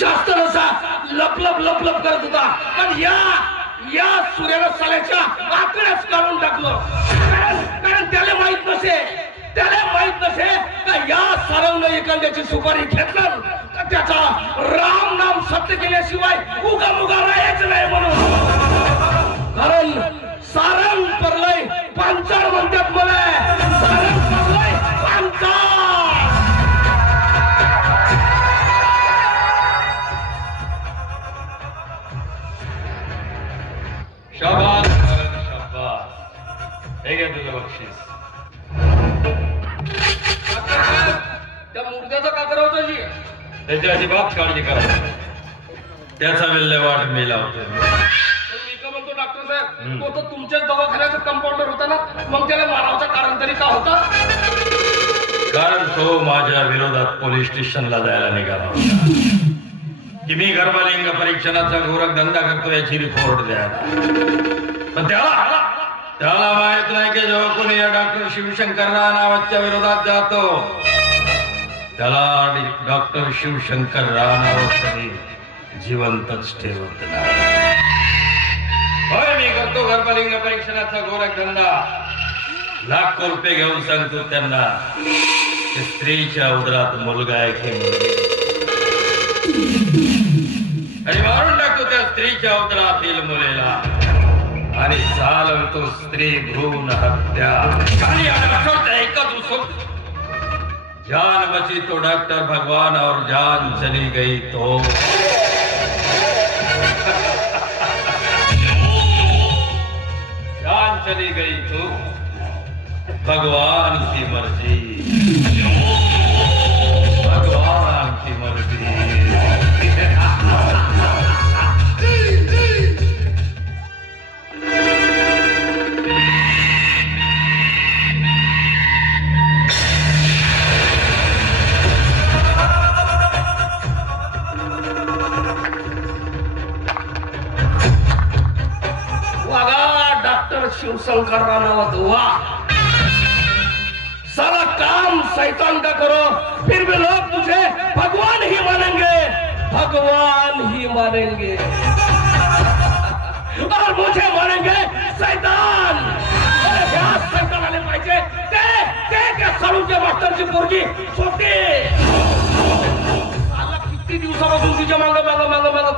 जास्त नसा लपलप लपलप करत होता. पण या सूर्याला साल्याच्या आकड्याच काढून टाकलं. कारण त्याला माहित नसे का या सारवनं एखाद्याची सुपारी घेतलं का त्याचा राम नाम सत्य केल्याशिवाय उगा मुगा राहायचं नाही म्हणून. कारण सारंग परलय पांचाळ म्हणतात मला. सारंग परलय पांचाळ. शाबास शाबास. हे घे तुझं बक्षीस. त्या मुर्द्याचा का करावं जी? त्याची अजिबात काळजी करा. त्याचा विल्हेवाट मी लावतो. मी का म्हणतो डॉक्टर साहेब, तो तर तुमच्याच दवाखान्याचा कंपाऊंडर होता ना, मग त्याला मारावचं कारण तरी का होता? कारण तो माझ्या विरोधात पोलीस स्टेशनला जायला निघाला होता की मी गर्भलिंग परीक्षणाचा गोरख धंदा करतो याची रिपोर्ट द्या. पण त्याला माहित नाही की जेव्हा कोणी या डॉक्टर शिवशंकर नावाच्या विरोधात जातो त्याला डॉक्टर शिवशंकर नावाचं जिवंतच ठेवत नाही. होय, मी करतो गर्भलिंग परीक्षणाचा गोरख धंदा. लाखो रुपये घेऊन सांगतो त्यांना स्त्रीच्या उदरात मुलगा आहे की मुलगी, आणि मारून टाकतो त्या स्त्रीच्या उदरातील मुलीला आणि चालवतो स्त्री भ्रूण हत्या. जान बची तो डॉक्टर भगवान और जान चली गई तो जान चली गई तो भगवान की मर्जी. भगवान की मर्जी. शिवशंकर राणावत हुआ. सारा काम शैतान का करो, फिर भी लोग तुझे भगवान ही मानेंगे, भगवान ही मानेंगे और मुझे मानेंगे शैतान. शैतान आले पाहिजे ते साळूच्या मास्टरची पोरगी छोटी. किती दिवसापासून तुझ्या मांग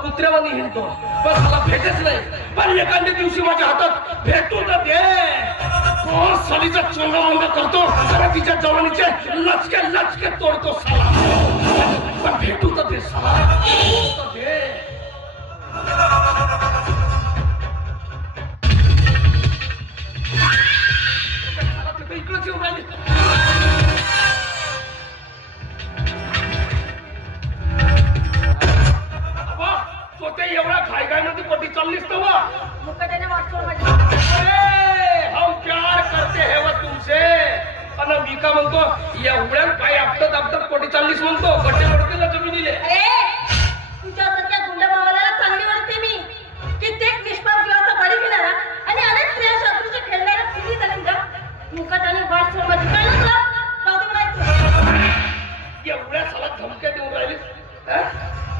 कुत्र्यावानी हिंडतो, पण मला भेटच नाही. पण एखाद्या दिवशी माझ्या हातात भेटू तर दे. सालीचा चोंगा करतो, जरा तिच्या जवानीचे लचके तोडतो साला. पण भेटू तर दे साला, भेटू तर दे. इकडंच येऊन राहिली. एवढा खाय मध्ये कोटी चाललीस तो हम प्यार करते है वो तुमसे. आणि मी का म्हणतो एवढ्या पाय आपटत कोटी चाललीस म्हणतो. गड्डे वडतीला जमिनीले तुझ्यासारख्या गुंड मावाला चांगली वाटते मी. कित्येक निष्पाप जीवाचा बळी घेणारा आणि अनेक स्त्रिया शत्रूच्या खेळणाऱ्या किती जणांच्या मुकट आणि वाट सोडवायची कळलं. एवढ्या साला धमक्या देऊन राहिलीस,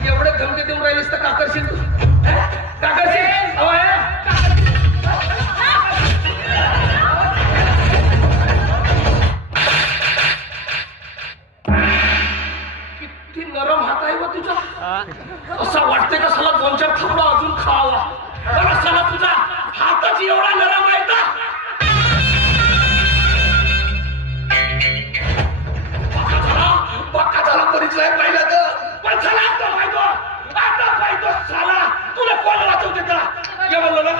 एवढ्या धमक्या देऊन राहिलीस तर का करशील तू? का करशील? किती नरम हात आहे व तुझा. असं वाटतंय का साला दोन चार थापडा अजून खावा. बरं साला तुझा हातच एवढा नरम आहे का? पक्का झाला परिचय पाहिला तर पण झाला आता पाहितो साला. तुला कोण वाचवते का? ये म्हणलं ना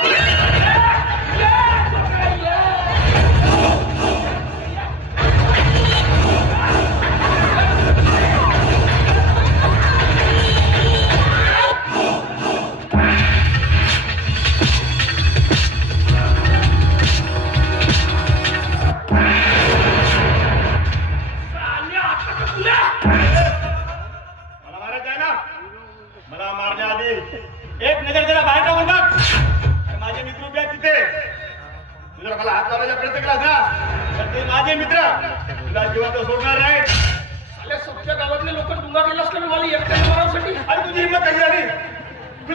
एक नजर जरा बाहेर टाकून बघ. माझे मित्र उभे आहेत तिथे. तू जर मला हात लावायचा प्रयत्न केला ना तर ते माझे मित्र तुला जिवंत सोडणार नाहीत. सगळ्या गावातले लोक डुंगा केलास का मला एकट्या मारण्यासाठी? आणि तुझी हिंमत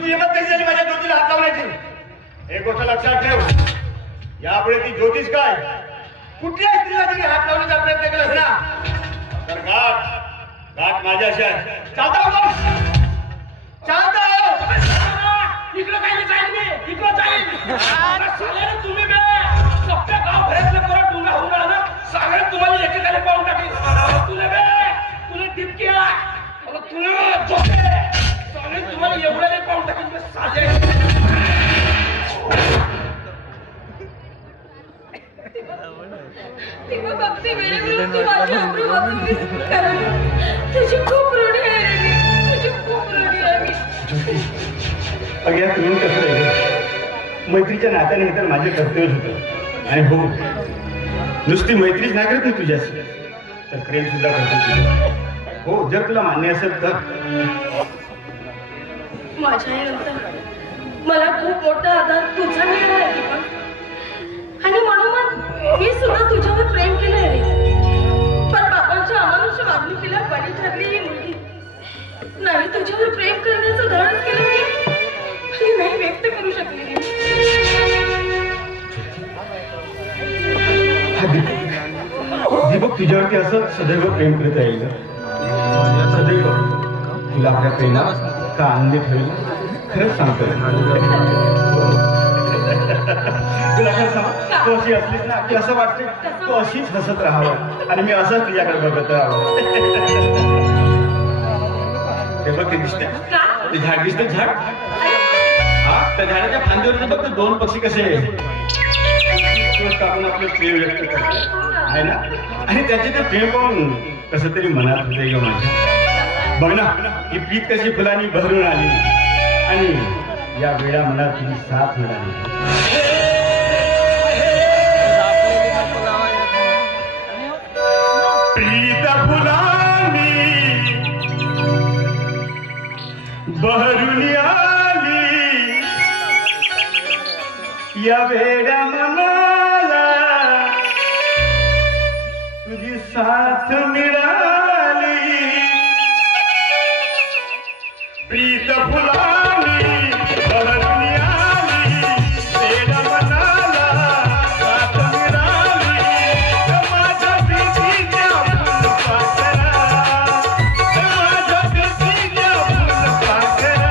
तुझी हिंमत कशी झाली माझ्या ज्योतीला हात लावण्याची? एक गोष्ट लक्षात ठेव, यापुढे ती ज्योतिष काय कुठल्याही स्त्रीला जरी हात लावण्याचा प्रयत्न केलास ना तर गाठ माझ्याशी आहे. चालता चालता इकडं काय जाईल मी इकडं जाईल तुम्ही सगळ्या गाव भरातलं परत डुंगा हुंगा ना सगळे तुम्हाला एकेकाने पाहून टाकेल. तुला तुला टिपकी तुला झोपे सगळे तुम्हाला एवढ्या नाही पाहून टाकेल साजे. बाबती वेळेवरून तू माझ्या अब्रू वाचून तुझी खूप ऋणी आहे रे मी. तुझी खूप ऋणी आहे मी. अगं तुम्ही कसं आहे मैत्रीच्या नात्याने तर माझे कर्तव्यच होतं. आणि हो नुसती मैत्रीच नाही करत मी तुझ्याशी तर प्रेम सुद्धा करतो. हो जर तुला मान्य असेल तर. माझ्या आईनंतर मला खूप मोठा आधार तुझा मिळाला आहे दीपक. आणि म्हणून मी सुद्धा तुझ्यावर प्रेम केलंय रे. पण बाबांच्या अमानुष वागणुकीला बळी ठरली ही मुलगी. नाही तुझ्यावर प्रेम करण्याचं धडच केलं मी आणि नाही व्यक्त करू शकली. दीपक तुझ्यावरती असं सदैव प्रेम करत राहील का? सदैव तुला आपल्या प्रेमात का आनंदी ठेवलं खरंच सांगतो. तुला काय सांग तू अशी असलीस ना की असं वाटते तू अशीच हसत राहावं आणि मी असंच तुझ्याकडे बघत राहावं. ते बघ ते दिसते ते झाड दिसते झाड हा त्या झाडाच्या फांदीवर बघ ते दोन पक्षी कसे आपण आपलं प्रेम व्यक्त करतो आहे ना. आणि त्याचे ते प्रेम पाहून कसं तरी मनात होते ग माझ्या. बघ ना ही प्रीत कशी फुलांनी बहरून आली आणि या वेळा मला तुझी साथ मिळाली. प्रीत फुलांनी बहरून आली या वेळा मला तुझी साथ मिळाली. प्रीत फुलांनी बहरून आली वेळा मनाला साथ मिळाली. माझ्या प्रीतीच्या फुलपाखरा माझ्या प्रीतीच्या फुलपाखरा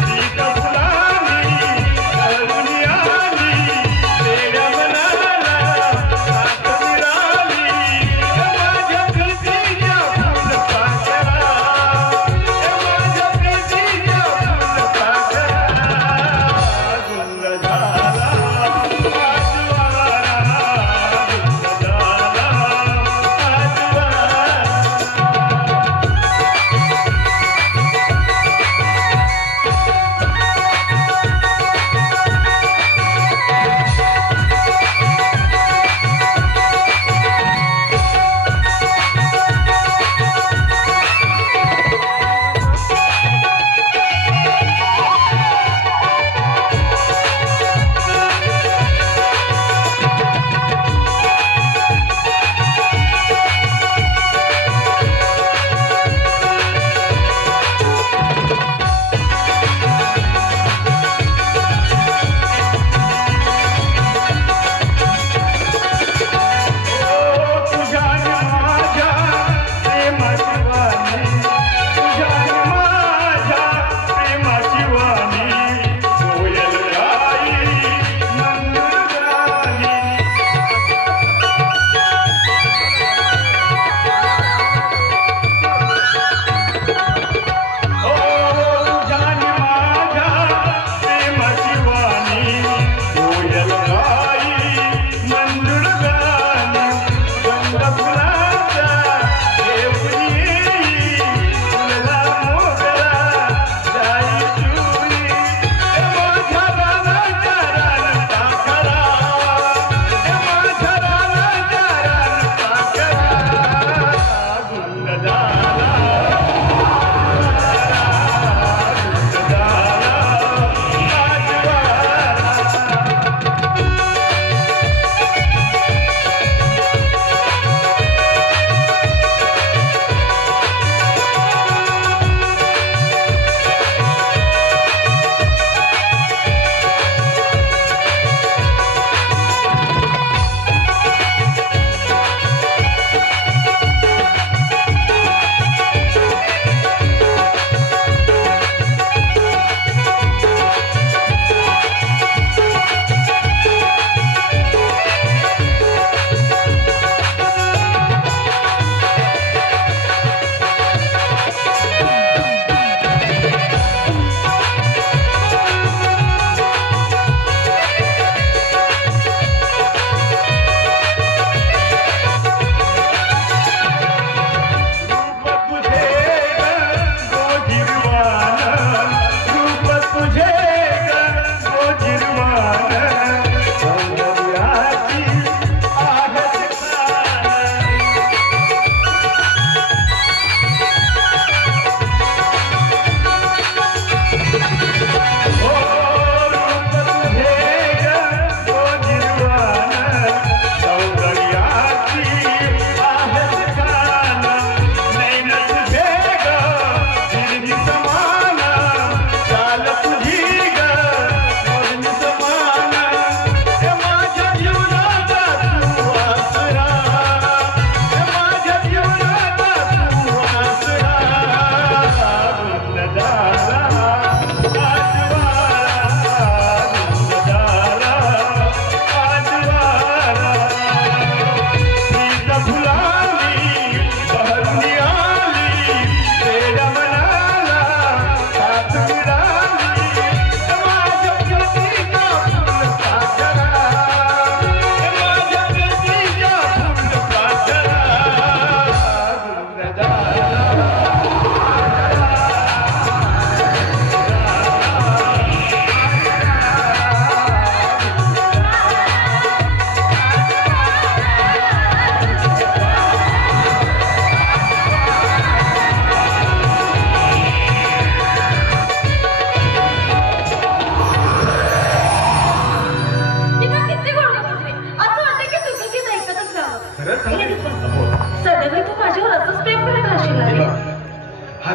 प्रीत फुलांनी बहरून आली वेळा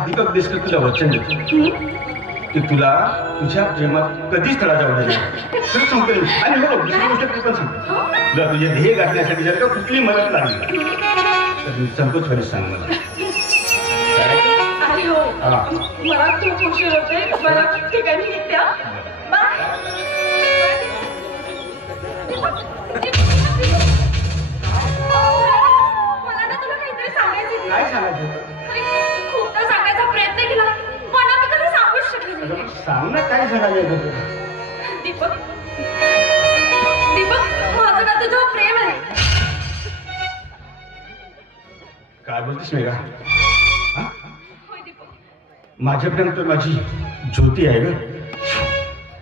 दीपक देशकर तुला वचन देतो की तुला तुझ्या प्रेमात कधीच तडा जाऊ दे खरंच सांगतो. आणि हो दुसरी गोष्ट तू पण सांगतो, तुला तुझे ध्येय गाठण्यासाठी जर का कुठली मदत लागली तर मी संकोच कधीच सांग मला. आई हो, मला खूप उशीर होते, मला ठिकाणी निघत्या. बाय. मला ना तुला काहीतरी सांगायचं. काय सांगायचं? खूपदा सांगायचा प्रयत्न केला पण मी कधी सांगूच शकले नाही. सांग ना काय सांगायचं. दीपक, दीपक, माझं ना तुझ्यावर प्रेम आहे. काय बोलतेस मेघा? होय दीपक. माझ्यापर्यंत माझी ज्योती आहे ग.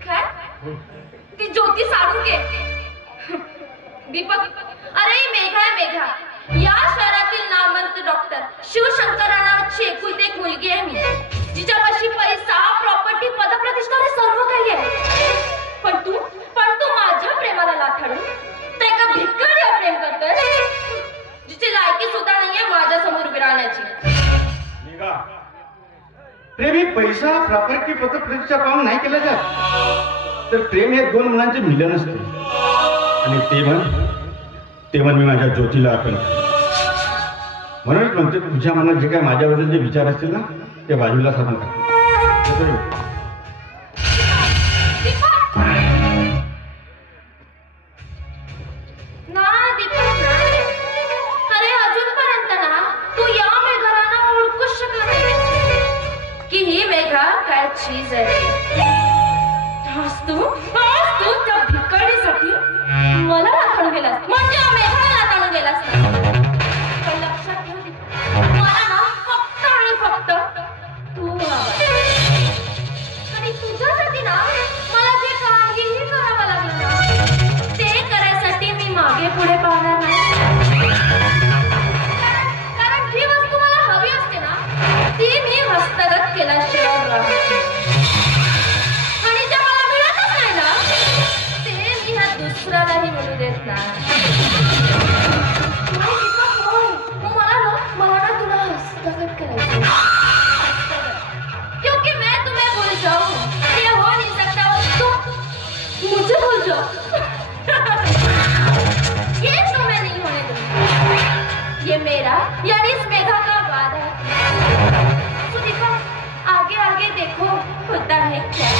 काय? ती ज्योती साडून घे. दीपक, अरे मेघा आहे मेघा. या शहरातील नामवंत डॉक्टर शिवशंकर नावाची एकुलती एक मुलगी आहे मी, जिच्यापाशी पैसा, प्रॉपर्टी, पदप्रतिष्ठा हे सर्व काही आहे. पण तू माझ्या प्रेमाला लाथाडून त्या एका भिकाऱ्यावर प्रेम करतोय, जिची लायकी सुद्धा नाहीये माझ्या समोर उभी राहण्याची. मेघा, प्रेम ही पैसा, प्रॉपर्टी, पदप्रतिष्ठा पाहून नाही केलं जात. तर प्रेम हे दोन मुलांचे मिलन असते आणि ते मन मी माझ्या ज्योतीला अर्पण करतो. म्हणूनच म्हणते तुझ्या मनात जे काय माझ्याबद्दल जे विचार असतील ना ते बाजूला साधून टाक. ना दीपक, अरे अजूनपर्यंत ना तू या मेघाला ना ओळखूच शकला नाही की ही मेघा काय चीज आहे. आज तू त्या भिकारीसाठी मला लाथाडून गेलास, म्हणजे मेघाला लाथाडून गेलास. पण लक्षात ठेव दीपक, मला ना फक्त आणि फक्त तू हवा. आणि तुझ्यासाठी ना मला जे काहीही करावं लागलं ना ते करायसाठी मी मागे पुढे पाहणार नाही. कारण जी वस्तू मला हवी असते ना ती मी हस्तगत केल्याशिवाय राहत. आणि जे मला मिळतच नाही ना ते मी ह्या दुसऱ्यालाही मिळू देत नाही. मला ना तुला हस्तगत करायचं, क्योंकि मैं तुम्हें भूल जाऊं ये हो नहीं सकता. तुम मुझे भूल जाओ, ये तुम्हें नहीं होने दूंगी. ये मेरा यानी इस मेघा का वादा है. तो दीपक, आगे आगे देखो होता है क्या.